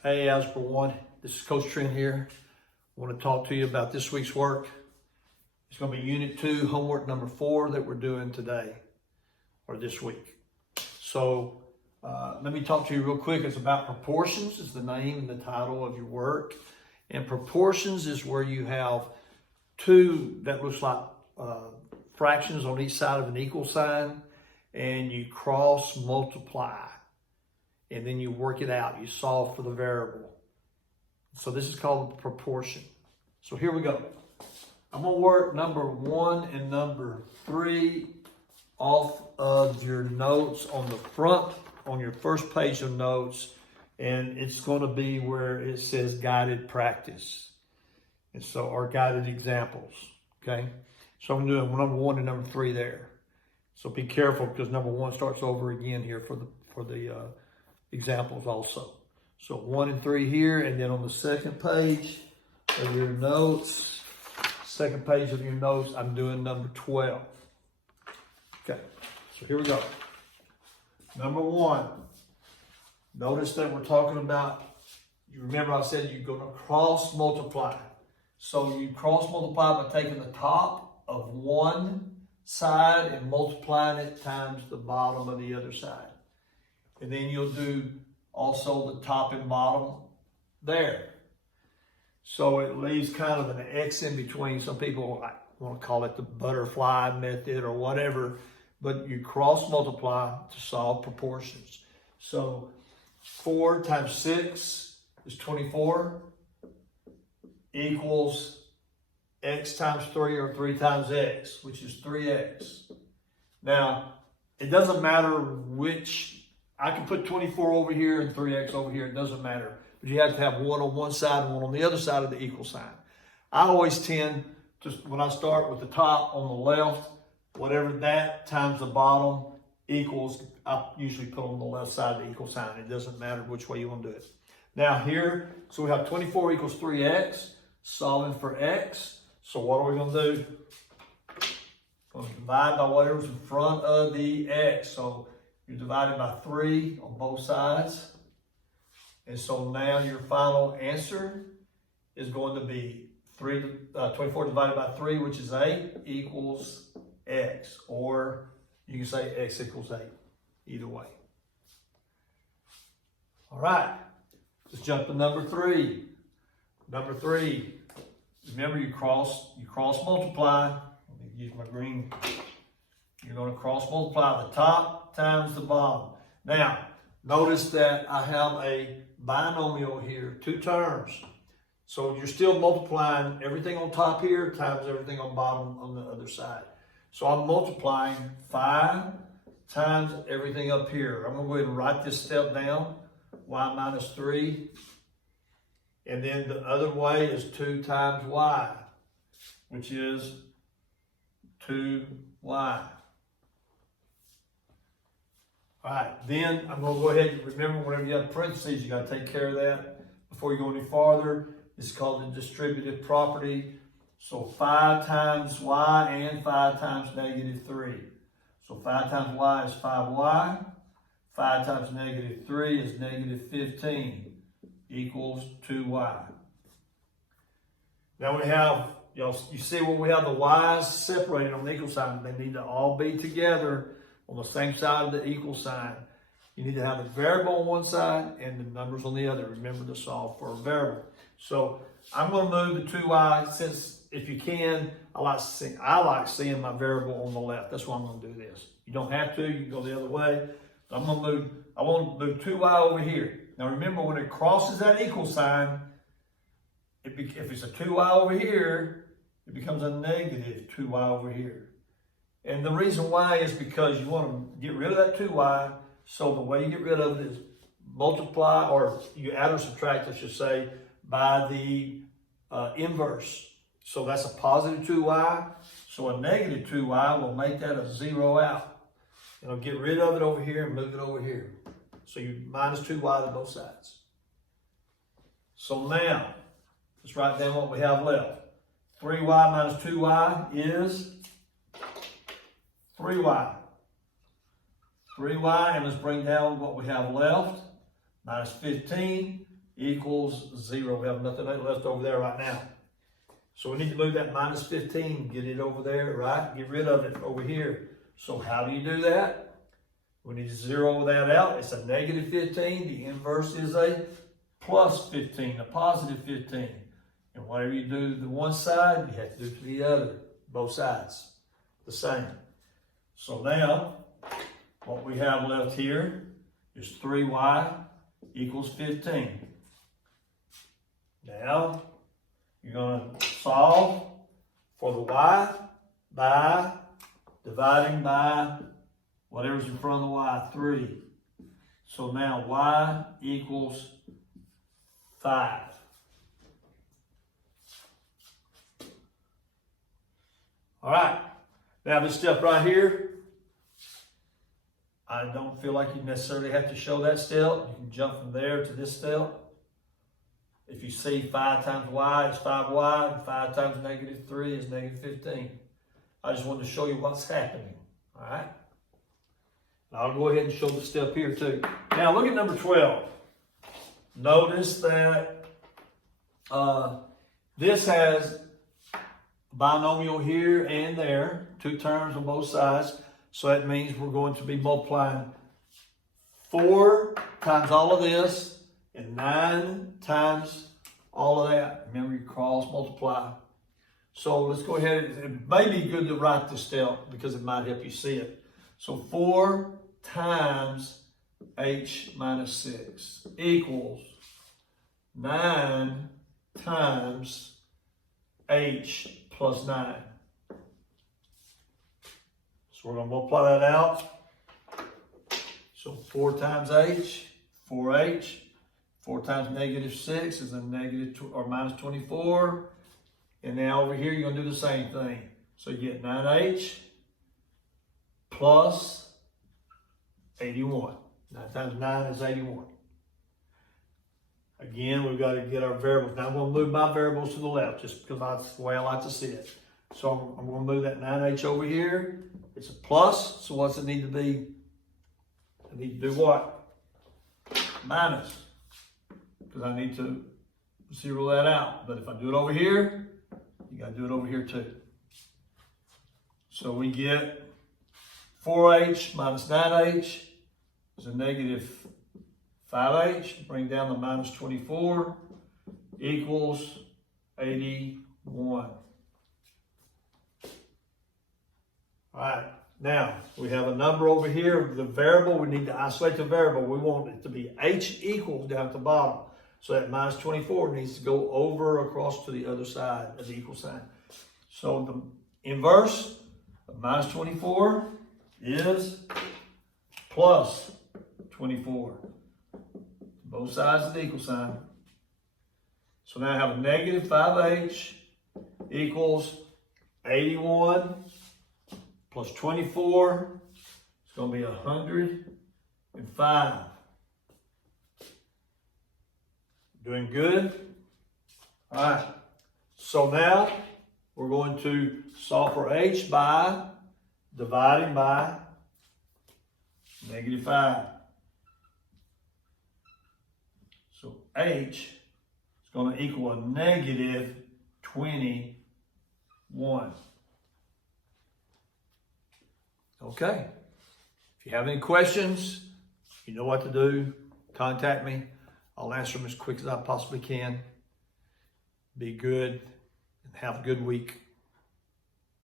Hey, Algebra 1, this is Coach Trent here. I want to talk to you about this week's work. It's going to be Unit 2, homework number 4 that we're doing today, or this week. So let me talk to you real quick. It's about proportions, is the name and the title of your work. And proportions is where you have two that looks like fractions on each side of an equal sign, and you cross multiply. And then you work it out. You solve for the variable. So this is called proportion. So here we go. I'm going to work number 1 and number 3 off of your notes on the front, on your first page of notes. And it's going to be where it says guided practice. And so, or guided examples. Okay. So I'm doing number 1 and number 3 there. So be careful because number 1 starts over again here for the examples also. So 1 and 3 here, and then on the second page of your notes, second page of your notes, I'm doing number 12. Okay, so here we go. Number 1, notice that we're talking about, you remember I said you're going to cross multiply. So you cross multiply by taking the top of one side and multiplying it times the bottom of the other side. And then you'll do also the top and bottom there. So it leaves kind of an X in between. Some people want to call it the butterfly method or whatever, but you cross multiply to solve proportions. So 4 times 6 is 24 equals X times 3 or 3 times X, which is 3X. Now, it doesn't matter which. I can put 24 over here and 3X over here. It doesn't matter. But you have to have one on one side and one on the other side of the equal sign. I always tend to, when I start with the top on the left, whatever that times the bottom equals, I usually put on the left side of the equal sign. It doesn't matter which way you want to do it. Now here, so we have 24 equals 3X, solving for X. So what are we going to do? We're going to divide by whatever's in front of the X. So you're divided by 3 on both sides. And so now your final answer is going to be 24 divided by 3, which is 8, equals X. Or you can say X equals 8. Either way. All right. Let's jump to number 3. Number 3. Remember you cross multiply. Let me use my green. You're going to cross multiply the top times the bottom. Now, notice that I have a binomial here, 2 terms. So you're still multiplying everything on top here times everything on bottom on the other side. So I'm multiplying 5 times everything up here. I'm going to go ahead and write this step down, y minus 3. And then the other way is 2 times y, which is 2y. All right, then I'm going to go ahead and remember whenever you have parentheses, you got to take care of that before you go any farther. It's called the distributive property. So 5 times y and 5 times negative 3. So 5 times y is 5y. 5 times negative 3 is negative 15 equals 2y. Now we have, you see when we have the y's separated on the equal sign, they need to all be together on the same side of the equal sign. You need to have the variable on one side and the numbers on the other. Remember to solve for a variable. So I'm going to move the 2y, since if you can, I like seeing my variable on the left. That's why I'm going to do this. You don't have to, you can go the other way. But I want to move 2y over here. Now remember, when it crosses that equal sign, if it's a 2y over here, it becomes a negative 2y over here. And the reason why is because you want to get rid of that 2y. So the way you get rid of it is multiply, or you add or subtract, I should say, by the inverse. So that's a positive 2y. So a negative 2y will make that a 0 out. It'll get rid of it over here and move it over here. So you minus 2y to both sides. So now, let's write down what we have left. 3y minus 2y is 3y. 3y, and let's bring down what we have left. Minus 15. equals 0. We have nothing left over there right now. So we need to move that minus 15, get it over there, right? Get rid of it over here. So how do you do that? We need to zero that out. It's a negative 15. The inverse is a plus 15, a positive 15. And whatever you do to the one side, you have to do to the other. Both sides, the same. So now, what we have left here is 3y equals 15. Now, you're going to solve for the y by dividing by whatever's in front of the y, 3. So now y equals 5. All right. Now this step right here, I don't feel like you necessarily have to show that step. You can jump from there to this step. If you see 5 times y is 5y, and 5 times negative 3 is negative 15. I just wanted to show you what's happening. All right. I'll go ahead and show the step here too. Now look at number 12. Notice that this has a binomial here and there, 2 terms on both sides. So that means we're going to be multiplying 4 times all of this and 9 times all of that. Remember, you cross multiply. So let's go ahead. It may be good to write this step because it might help you see it. So 4 times h minus 6 equals 9 times h plus 9. So we're going to multiply that out. So 4 times h, 4h. 4 times negative 6 is a negative or minus 24. And now over here, you're going to do the same thing. So you get 9h plus 81. 9 times 9 is 81. Again, we've got to get our variables. Now I'm going to move my variables to the left just because that's the way I like to see it. So I'm going to move that 9h over here. It's a plus. So what's it need to be? I need to do what? Minus. Because I need to zero that out. But if I do it over here, you got to do it over here too. So we get 4h minus 9h is a negative 5h. Bring down the minus 24 equals 81. All right, now we have a number over here. The variable, we need to isolate the variable. We want it to be h equals down at the bottom. So that minus 24 needs to go over across to the other side of the equal sign. So the inverse of minus 24 is plus 24. Both sides of the equal sign. So now I have a negative 5h equals 81 plus 24. It's going to be 105. Doing good? All right. So now we're going to solve for h by dividing by negative 5. So h is going to equal a negative 21. Okay. If you have any questions, you know what to do. Contact me. I'll answer them as quick as I possibly can. Be good and have a good week.